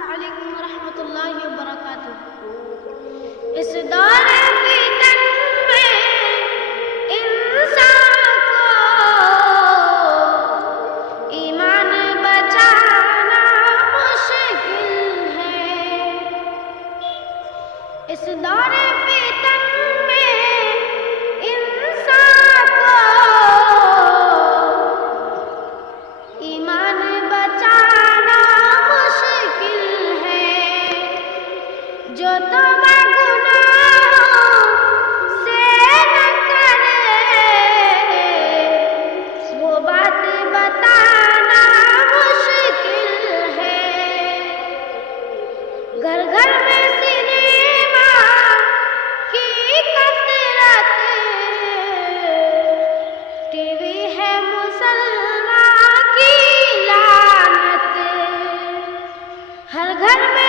अस्सलामुअलैकुम रहमतुल्लाहि व बरकातुहू। इस दौर फितन में इंसान को ईमान बचाना मुश्किल है। इस दौर फितन में इंसान को ईमान बचाना मुश्किल है। जो तौबा गुनाहों से न करे वो बात बताना मुश्किल है। घर घर में सिनेमा की कसरत, टीवी है मुसलमान की लानत। हर घर में